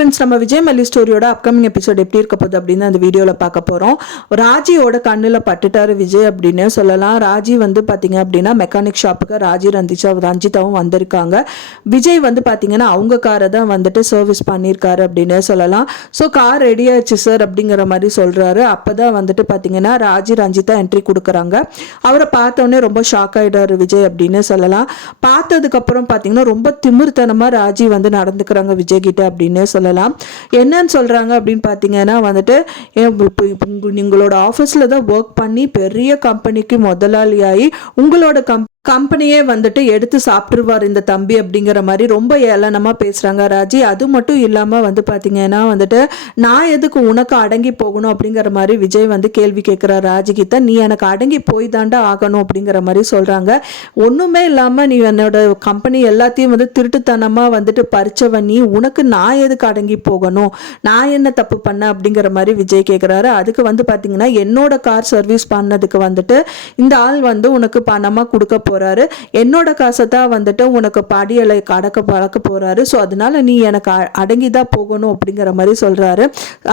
Friends, நம்ம விஜய் மல்லி ஸ்டோரியோட upcoming episode எப்படி இருக்க போகுது அப்படின்னு அந்த வீடியோவில் பார்க்க போகிறோம். ராஜியோட கண்ணில் பட்டுட்டாரு விஜய் அப்படின்னு சொல்லலாம். ராஜி வந்து பார்த்தீங்க அப்படின்னா மெக்கானிக் ஷாப்புக்கு ராஜி ரஞ்சிதாவும் வந்திருக்காங்க. விஜய் வந்து பார்த்தீங்கன்னா அவங்க காரை தான் வந்துட்டு சர்வீஸ் பண்ணியிருக்காரு அப்படின்னு சொல்லலாம். ஸோ கார் ரெடி ஆயிடுச்சு சார் அப்படிங்கிற மாதிரி சொல்கிறாரு. அப்போ தான் வந்துட்டு பார்த்தீங்கன்னா ராஜி ரஞ்சிதா என்ட்ரி கொடுக்குறாங்க. அவரை பார்த்தோன்னே ரொம்ப ஷாக் ஆகிடாரு விஜய் அப்படின்னு சொல்லலாம். பார்த்ததுக்கப்புறம் பார்த்தீங்கன்னா ரொம்ப திமிர்த்தனமாக ராஜி வந்து நடந்துக்கிறாங்க விஜய் கிட்ட அப்படின்னு சொல்லலாம். என்னன்னு சொல்றாங்க அப்படின்னு பார்த்தீங்கன்னா வந்துட்டு உங்களோட ஆஃபீஸில் தான் ஒர்க் பண்ணி பெரிய கம்பெனிக்கு முதலாளியாகி உங்களோட கம்பெனியே வந்துட்டு எடுத்து சாப்பிட்டுருவார் இந்த தம்பி அப்படிங்கிற மாதிரி ரொம்ப ஏளனமாக பேசுகிறாங்க ராஜி. அது மட்டும் இல்லாமல் வந்து பார்த்தீங்கன்னா வந்துட்டு நான் எதுக்கு உனக்கு அடங்கி போகணும் அப்படிங்கிற மாதிரி விஜய் வந்து கேள்வி கேட்குறாரு ராஜி கிட்ட. நீ எனக்கு அடங்கி போய் தாண்டா ஆகணும் அப்படிங்கிற மாதிரி சொல்கிறாங்க. ஒன்றுமே இல்லாமல் நீ என்னோட கம்பெனி எல்லாத்தையும் வந்து திருட்டுத்தனமாக வந்துட்டு பறிச்சவன் நீ, உனக்கு நான் எதுக்கு அடங்கி போகணும், நான் என்ன தப்பு பண்ண அப்படிங்கிற மாதிரி விஜய் கேட்குறாரு. அதுக்கு வந்து பார்த்தீங்கன்னா என்னோட கார் சர்வீஸ் பண்ணதுக்கு வந்துட்டு இந்த ஆள் வந்து உனக்கு பணமாக கொடுக்க போறாரு, என்னோட காசை தான் வந்துட்டு உனக்கு படியலை பழக்க போறாரு. ஸோ அதனால நீ எனக்கு அடங்கிதான் போகணும் அப்படிங்கிற மாதிரி சொல்றாரு.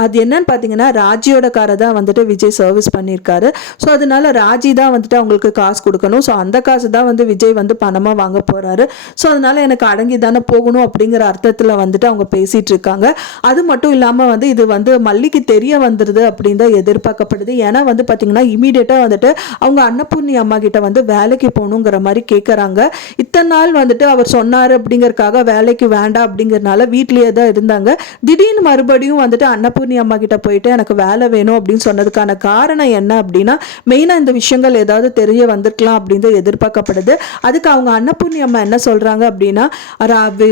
அது என்னன்னு பார்த்தீங்கன்னா ராஜியோட காரை தான் வந்துட்டு விஜய் சர்வீஸ் பண்ணியிருக்காரு. ஸோ அதனால ராஜி தான் வந்துட்டு அவங்களுக்கு காசு கொடுக்கணும். ஸோ அந்த காசு தான் வந்து விஜய் வந்து பணமா வாங்க போறாரு. ஸோ அதனால எனக்கு அடங்கி தானே போகணும் அப்படிங்கிற அர்த்தத்தில் வந்துட்டு அவங்க பேசிட்டு இருக்காங்க. அது மட்டும் இல்லாமல் வந்து இது வந்து மல்லிக்கு தெரிய வந்துருது அப்படின்னு தான் எதிர்பார்க்கப்படுது. ஏன்னா வந்து பார்த்தீங்கன்னா இமீடியட்டாக வந்துட்டு அவங்க அன்னபூர்ணி அம்மா கிட்ட வந்து வேலைக்கு போகணும் மாதிரி கேட்கறாங்க. இத்தனை நாள் வந்துட்டு அவர் சொன்னாரு அப்படிங்கறக்காக வேலைக்கு வேண்டாம் அப்படிங்கறனால வீட்லயே தான் இருந்தாங்க. திடீர்னு மறுபடியும் வந்துட்டு அன்னபூர்ணி அம்மா கிட்ட போயிட்டு எனக்கு வேலை வேணும் அப்படின்னு சொன்னதுக்கான காரணம் என்ன அப்படின்னா மெயினா இந்த விஷயங்கள் ஏதாவது தெரிய வந்திருக்கலாம் அப்படின்னு எதிர்பார்க்கப்படுது. அதுக்கு அவங்க அன்னபூர்ணி அம்மா என்ன சொல்றாங்க அப்படின்னா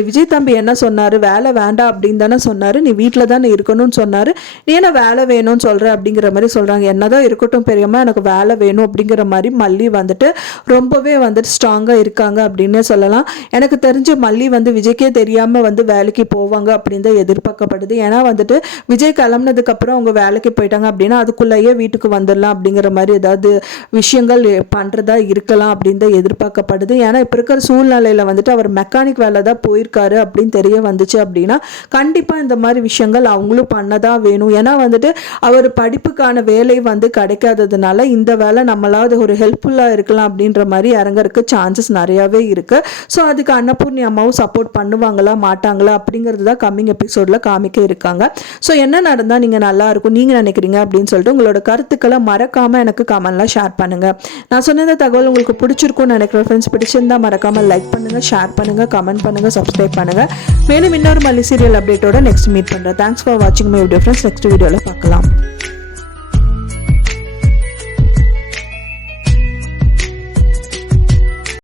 விஜய் தம்பி என்ன சொன்னாரு, வேலை வேண்டாம் அப்படின்னு தானே சொன்னாரு, நீ வீட்டில் தானே இருக்கணும்னு சொன்னாரு, நீ என்ன வேலை வேணும்னு சொல்ற அப்படிங்கிற மாதிரி சொல்றாங்க. என்னதான் இருக்கட்டும் பெரியம்மா, எனக்கு வேலை வேணும் அப்படிங்கிற மாதிரி மல்லி வந்துட்டு ரொம்பவே வந்துட்டு ஸ்ட்ராங்காக இருக்காங்க அப்படின்னு சொல்லலாம். எனக்கு தெரிஞ்ச மல்லி வந்து விஜய்க்கே தெரியாமல் வந்து வேலைக்கு போவாங்க அப்படின்னு தான் எதிர்பார்க்கப்படுது. ஏன்னா வந்துட்டு விஜய் கிளம்புனதுக்கு அப்புறம் அவங்க வேலைக்கு போயிட்டாங்க அப்படின்னா அதுக்குள்ளேயே வீட்டுக்கு வந்துடலாம் அப்படிங்கிற மாதிரி ஏதாவது விஷயங்கள் பண்ணுறதா இருக்கலாம் அப்படின்னு தான் எதிர்பார்க்கப்படுது. ஏன்னா இப்போ இருக்கிற சூழ்நிலையில் வந்துட்டு அவர் மெக்கானிக் வேலை தான் போயிருக்காரு அப்படின்னு தெரிய வந்துச்சு அப்படின்னா கண்டிப்பாக இந்த மாதிரி விஷயங்கள் அவங்களும் பண்ணதான் வேணும். ஏன்னா வந்துட்டு அவர் படிப்புக்கான வேலை வந்து கிடைக்காததுனால இந்த வேலை நம்மளாவது ஒரு ஹெல்ப்ஃபுல்லாக இருக்கலாம் அப்படின்ற மாதிரி இறங்கறதுக்கு சான்சஸ் நிறையவே இருக்கு. ஸோ அதுக்கு அன்னபூர்ணி அம்மாவும் சப்போர்ட் பண்ணுவாங்களா மாட்டாங்களா அப்படிங்கிறது தான் கம்மிங் எபிசோட்ல காமிக்க இருக்காங்க. ஸோ என்ன நடந்தால் நீங்கள் நல்லா இருக்கும் நீங்கள் நினைக்கிறீங்க அப்படின்னு சொல்லிட்டு உங்களோட கருத்துக்களை மறக்காம எனக்கு கமெண்ட்ல ஷேர் பண்ணுங்க. நான் சொன்ன இந்த தகவல் உங்களுக்கு பிடிச்சிருக்கும்னு நினைக்கிறேன் ஃப்ரெண்ட்ஸ். பிடிச்சிருந்தா மறக்காம லைக் பண்ணுங்க, ஷேர் பண்ணுங்க, கமெண்ட் பண்ணுங்க, சப்ஸ்கிரைப் பண்ணுங்க. மேலும் இன்னொரு மல்லி சீரியல் அப்டேட்டோட நெக்ஸ்ட் மீட் பண்றேன். தேங்க்ஸ் ஃபார் வாட்சிங் மை வீடியோ ஃப்ரெண்ட்ஸ். நெக்ஸ்ட் வீடியோல பார்க்கலாம்.